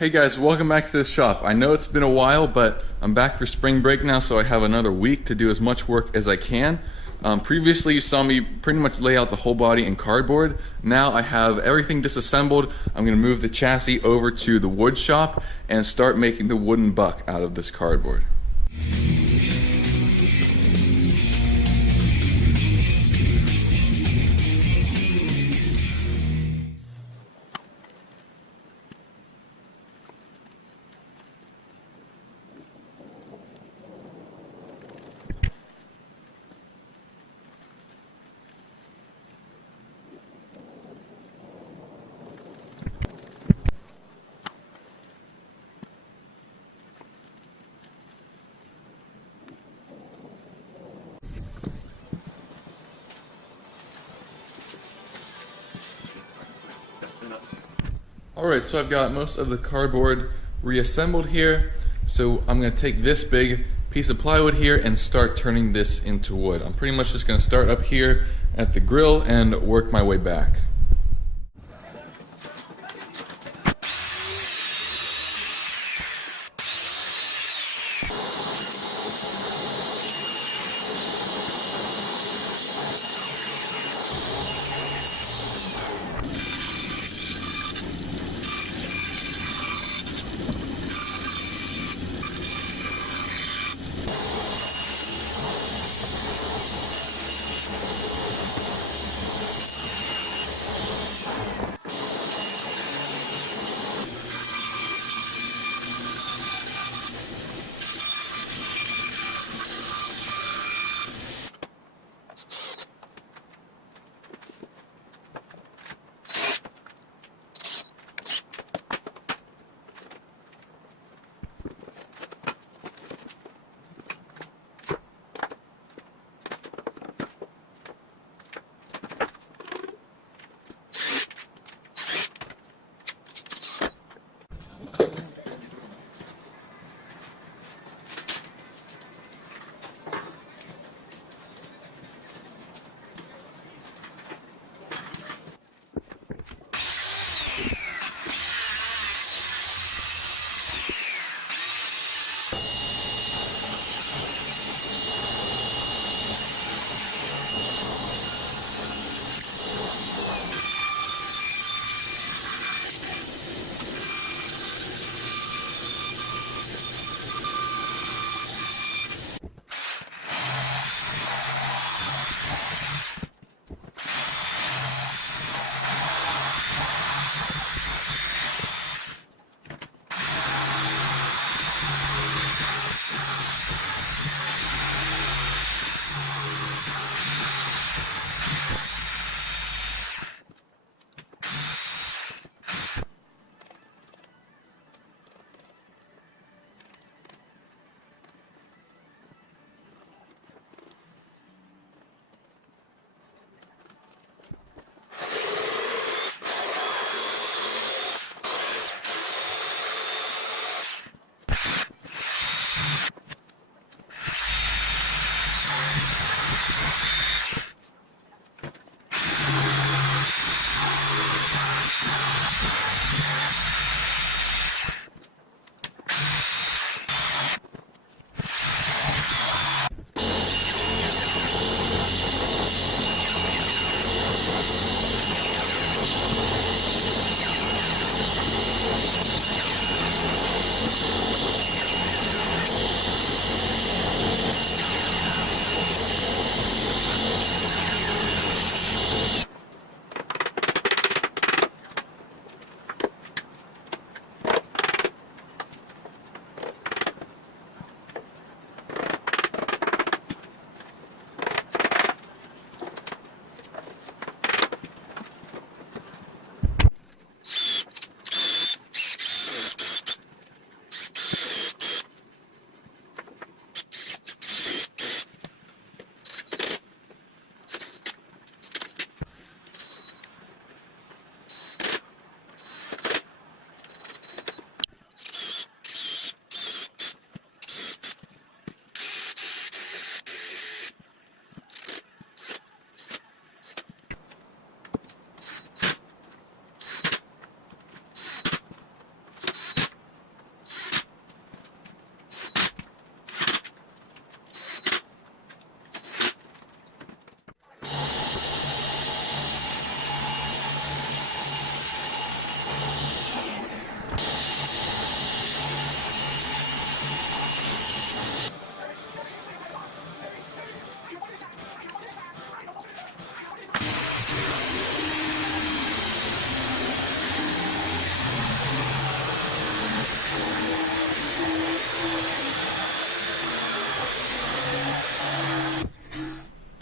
Hey guys, welcome back to the shop. I know it's been a while, but I'm back for spring break now, so I have another week to do as much work as I can. Previously you saw me pretty much lay out the whole body in cardboard. Now I have everything disassembled. I'm going to move the chassis over to the wood shop and start making the wooden buck out of this cardboard. Alright, so I've got most of the cardboard reassembled here. So I'm going to take this big piece of plywood here and start turning this into wood. I'm pretty much just going to start up here at the grill and work my way back.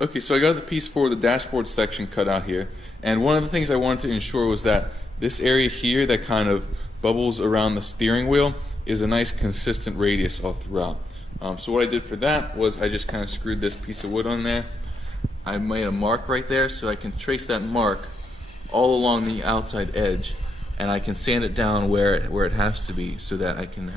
Okay, so I got the piece for the dashboard section cut out here, and one of the things I wanted to ensure was that this area here that kind of bubbles around the steering wheel is a nice consistent radius all throughout. So what I did for that was I just kind of screwed this piece of wood on there. I made a mark right there so I can trace that mark all along the outside edge, and I can sand it down where it has to be so that I can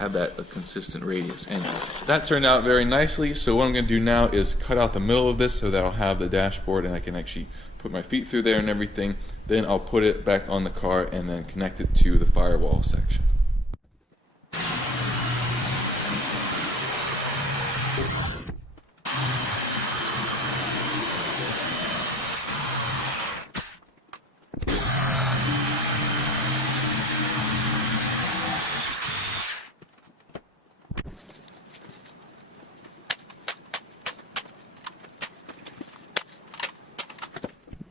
have that a consistent radius. And that turned out very nicely, so what I'm going to do now is cut out the middle of this so that I'll have the dashboard and I can actually put my feet through there and everything. Then I'll put it back on the car and then connect it to the firewall section.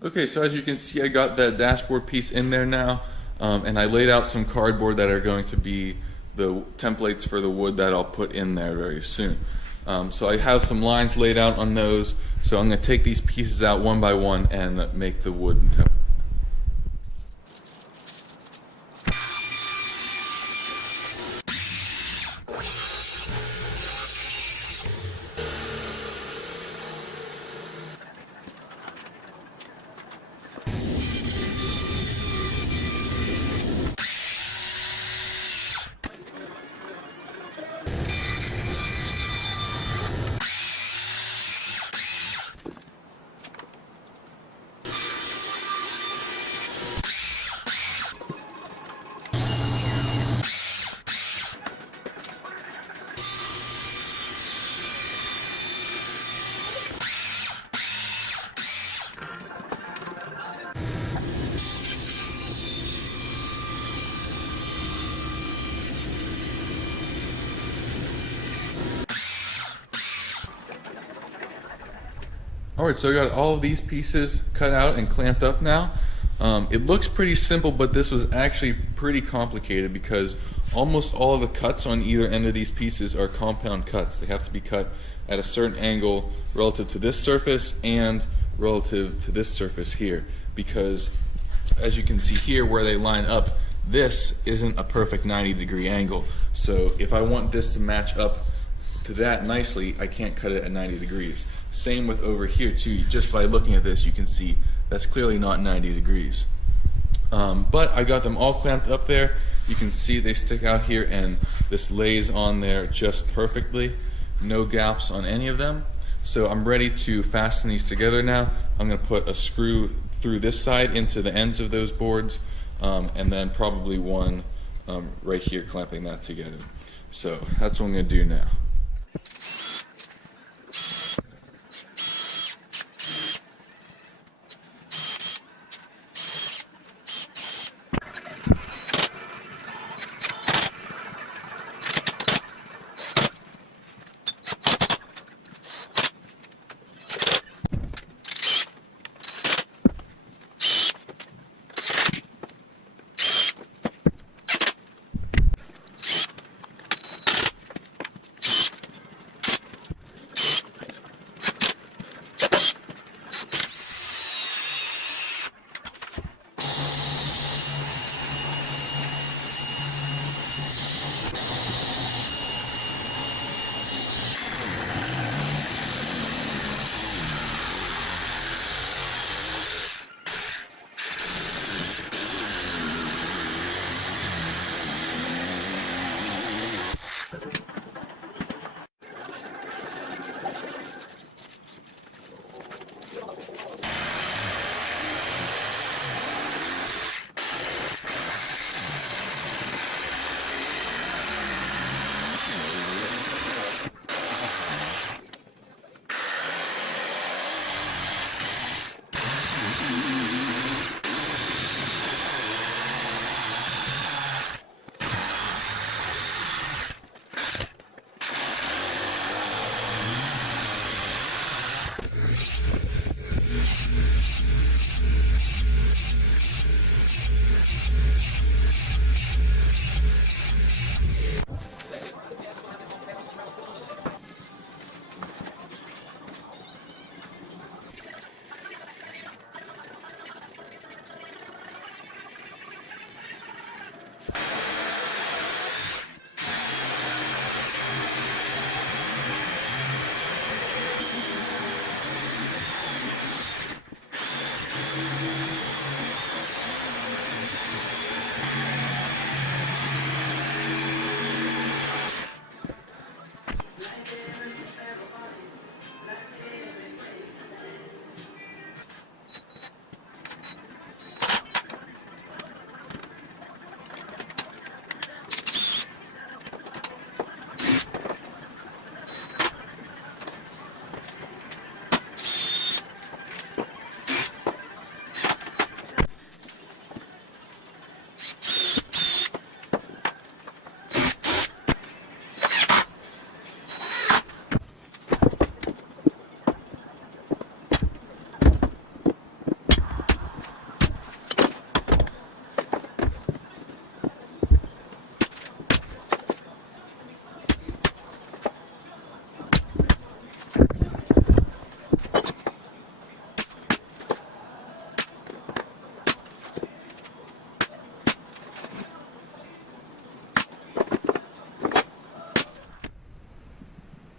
Okay, so as you can see, I got that dashboard piece in there now, and I laid out some cardboard that are going to be the templates for the wood that I'll put in there very soon. So I have some lines laid out on those, so I'm going to take these pieces out one by one and make the wooden template. Alright, so I got all of these pieces cut out and clamped up now. It looks pretty simple, but this was actually pretty complicated because almost all of the cuts on either end of these pieces are compound cuts. They have to be cut at a certain angle relative to this surface and relative to this surface here, because as you can see here where they line up, this isn't a perfect 90-degree angle. So if I want this to match up to that nicely, I can't cut it at 90 degrees. Same with over here too. Just by looking at this, you can see that's clearly not 90 degrees. But I got them all clamped up there. You can see they stick out here, and this lays on there just perfectly. No gaps on any of them. So I'm ready to fasten these together now. I'm going to put a screw through this side into the ends of those boards, and then probably one right here clamping that together. So that's what I'm going to do now.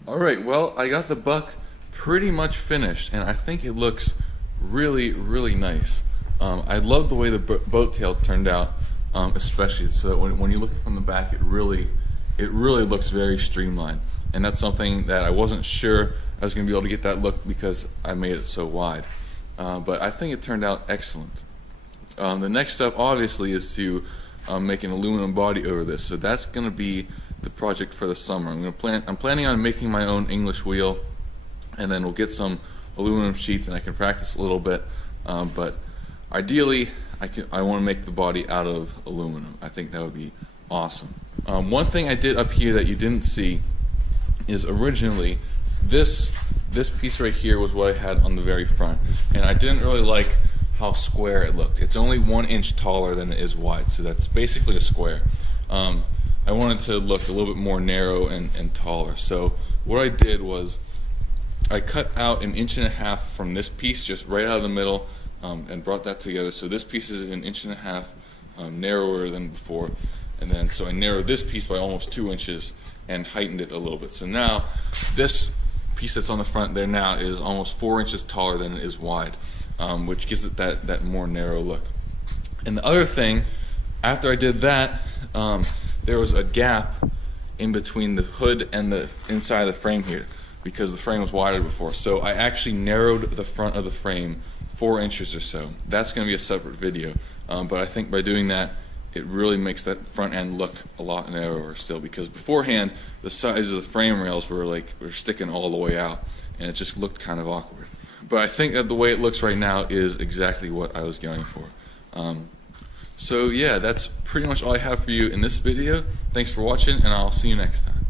Alright, well, I got the buck pretty much finished, and I think it looks really, really nice. I love the way the boat tail turned out, especially so that when you look from the back, it really looks very streamlined. And that's something that I wasn't sure I was going to be able to get that look because I made it so wide. But I think it turned out excellent. The next step, obviously, is to make an aluminum body over this. So that's going to be the project for the summer. I'm planning on making my own English wheel, and then we'll get some aluminum sheets and I can practice a little bit. But ideally, I want to make the body out of aluminum. I think that would be awesome. One thing I did up here that you didn't see is originally this piece right here was what I had on the very front, and I didn't really like how square it looked. It's only 1 inch taller than it is wide, so that's basically a square. I wanted to look a little bit more narrow and taller, so what I did was I cut out 1.5 inches from this piece, just right out of the middle, and brought that together. So this piece is 1.5 inches narrower than before, and then so I narrowed this piece by almost 2 inches and heightened it a little bit. So now this piece that's on the front there now is almost 4 inches taller than it is wide, which gives it that more narrow look. And the other thing, after I did that, there was a gap in between the hood and the inside of the frame here because the frame was wider before. So I actually narrowed the front of the frame 4 inches or so. That's going to be a separate video, but I think by doing that, it really makes that front end look a lot narrower still, because beforehand the sides of the frame rails were sticking all the way out and it just looked kind of awkward. But I think that the way it looks right now is exactly what I was going for. So yeah, that's pretty much all I have for you in this video. Thanks for watching, and I'll see you next time.